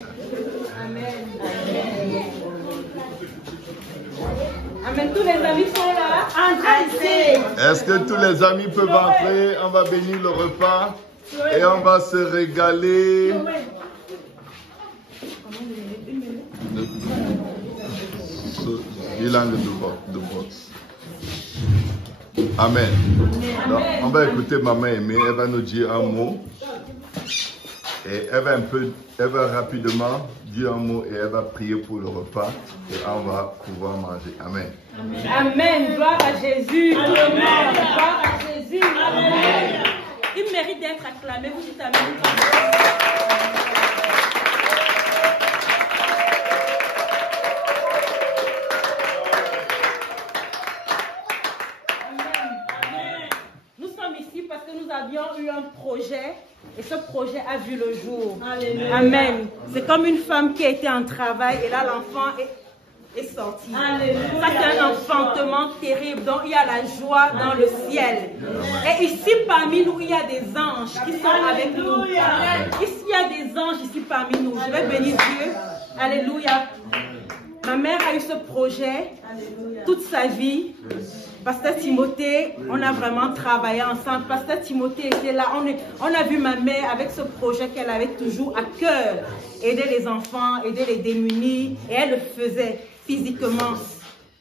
Amen. Tous les amis sont là. Entrez. Est-ce que tous les amis peuvent entrer? On va bénir le repas et on va se régaler. Bilan de boxe. Amen. Donc, on va écouter Maman Aimée. Elle va nous dire un mot. Et elle va rapidement dire un mot et elle va prier pour le repas. Et on va pouvoir manger. Amen. Amen. Gloire à Jésus. Amen. Gloire à Jésus. Amen. Il mérite d'être acclamé. Vous dites Amen. Nous avions eu un projet et ce projet a vu le jour. Alléluia. Amen. C'est comme une femme qui a été en travail et là l'enfant est sorti. Alléluia. Ça c'est un enfantement terrible. Donc il y a la joie dans le ciel. Et ici parmi nous il y a des anges qui sont avec nous. Ici il y a des anges ici parmi nous. Je vais bénir Dieu. Alléluia. Ma mère a eu ce projet toute sa vie. Pasteur Timothée, on a vraiment travaillé ensemble. Pasteur Timothée était là. On a vu ma mère avec ce projet qu'elle avait toujours à cœur. Aider les enfants, aider les démunis. Et elle le faisait physiquement.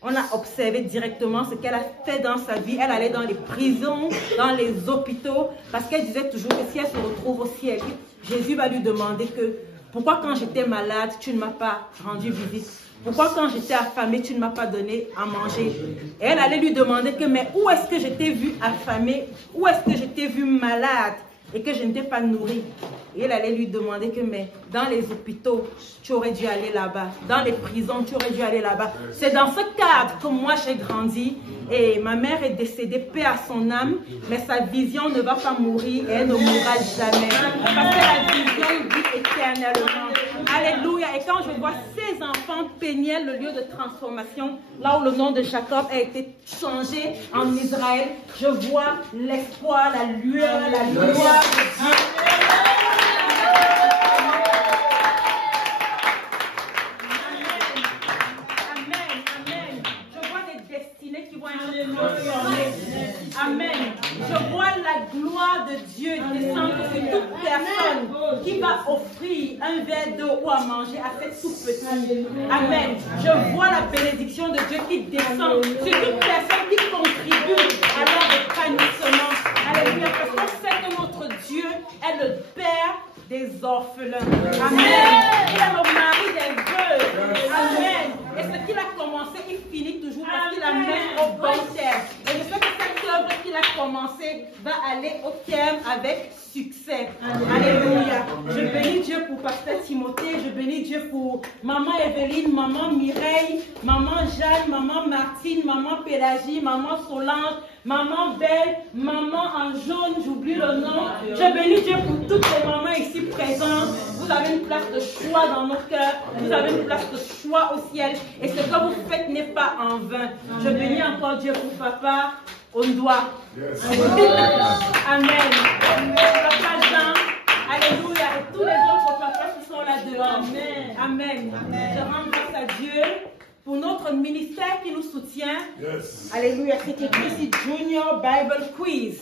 On a observé directement ce qu'elle a fait dans sa vie. Elle allait dans les prisons, dans les hôpitaux. Parce qu'elle disait toujours que si elle se retrouve au ciel, Jésus va lui demander que pourquoi quand j'étais malade, tu ne m'as pas rendu visite? Pourquoi quand j'étais affamée, tu ne m'as pas donné à manger? Et elle allait lui demander que, mais où est-ce que je t'ai vu affamée? Où est-ce que je t'ai vu malade et que je ne t'ai pas nourri? Et elle allait lui demander que, mais dans les hôpitaux, tu aurais dû aller là-bas. Dans les prisons, tu aurais dû aller là-bas. C'est dans ce cadre que moi j'ai grandi. Et ma mère est décédée, paix à son âme, mais sa vision ne va pas mourir et elle ne mourra jamais. Parce que la vision vit éternellement. Alléluia. Et quand je vois ces enfants peigner le lieu de transformation, là où le nom de Jacob a été changé en Israël, je vois l'espoir, la lueur, la gloire de Dieu. Amen. Je vois la gloire de Dieu descendre sur toute personne qui va offrir un verre d'eau ou à manger à cette tout petit. Amen. Je vois la bénédiction de Dieu qui descend sur toute personne qui contribue à leur épanouissement. Alléluia. Parce qu'on sait que notre Dieu est le Père des orphelins. Amen. Il est le mari des veuves. Amen. Et ce qu'il a commencé, il finit toujours parce qu'il a mis au bon terme. Et je sais que cette œuvre qu'il a commencé va aller au terme avec succès. Alléluia. Je bénis Dieu pour Pasteur Timothée. Je bénis Dieu pour Maman Evelyne, Maman Mireille, Maman Jeanne, Maman Martine, Maman Pélagie, Maman Solange, Maman Belle, Maman en jaune, j'oublie le nom. Je bénis Dieu pour toutes les mamans ici présentes. Vous avez une place de choix dans nos cœurs. Vous avez une place de choix au ciel. Et ce que vous faites n'est pas en vain. Je bénis encore Dieu pour Papa Ondoa. Amen. Papa Jean. Alléluia. Et tous les autres papas qui sont là dehors. Amen. Je rends grâce à Dieu pour notre ministère qui nous soutient. Alléluia. C'est écrit ici Junior Bible Quiz.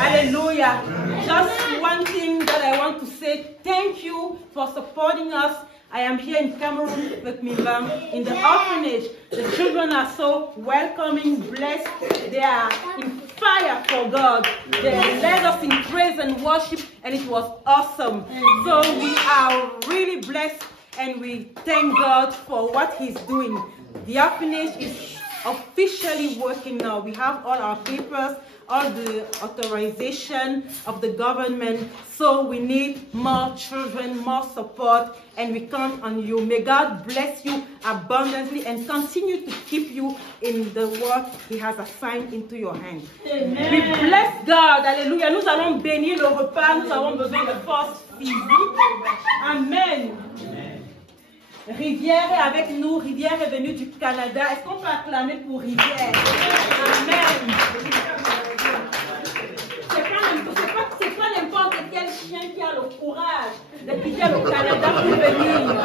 Alléluia. Just one thing that I want to say. Thank you for supporting us. I am here in Cameroon with Mivam in the orphanage. The children are so welcoming, blessed. They are in fire for God. They led us in praise and worship, and it was awesome. So we are really blessed, and we thank God for what He's doing. The orphanage is officially working now. We have all our papers, all the authorization of the government. So we need more children, more support, and we count on you. May God bless you abundantly and continue to keep you in the work He has assigned into your hands. Amen. We bless God. Alléluia. Nous allons bénir le repas. Nous avons besoin de force physique. Amen. Rivière est avec nous. Rivière est venue du Canada. Est-ce qu'on peut acclamer pour Rivière? Amen. C'est pas n'importe quel chien qui a le le courage de quitter le Canada pour venir.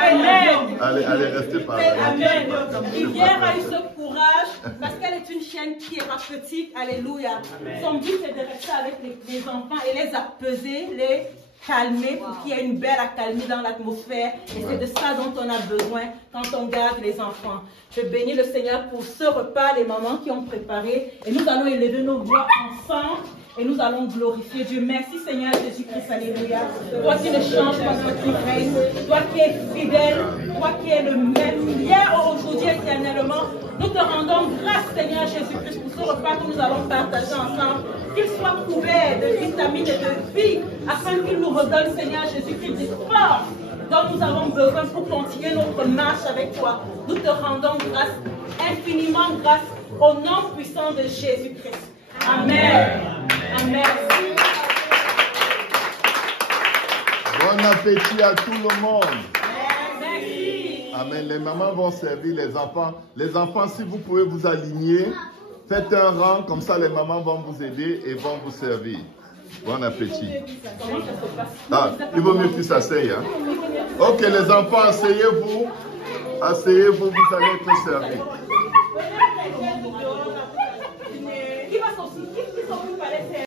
Amen. Allez, restez par là. Amen. Rivière a eu ce courage parce qu'elle est une chienne thérapeutique. Alléluia. Son but c'est de rester avec les enfants et les apaiser, les calmer pour qu'il y ait une belle accalmie dans l'atmosphère. Et c'est de ça dont on a besoin quand on garde les enfants. Je bénis le Seigneur pour ce repas, les mamans qui ont préparé. Et nous allons élever nos voix ensemble. Et nous allons glorifier Dieu. Merci Seigneur Jésus-Christ, alléluia. Toi qui ne changes pas, toi qui règnes, toi qui es fidèle, toi qui es le même hier, aujourd'hui, éternellement. Nous te rendons grâce Seigneur Jésus-Christ pour ce repas que nous allons partager ensemble. Qu'il soit couvert de vitamines et de vie, afin qu'il nous redonne Seigneur Jésus-Christ des forces dont nous avons besoin pour continuer notre marche avec toi. Nous te rendons grâce, infiniment grâce, au nom puissant de Jésus-Christ. Amen. Amen. Bon appétit à tout le monde. Merci. Amen. Les mamans vont servir les enfants. Les enfants, si vous pouvez vous aligner, faites un rang, comme ça les mamans vont vous aider et vont vous servir. Bon appétit. Ah, il vaut mieux qu'ils s'asseyent. Hein? Ok, les enfants, asseyez-vous. Asseyez-vous, vous allez être servis.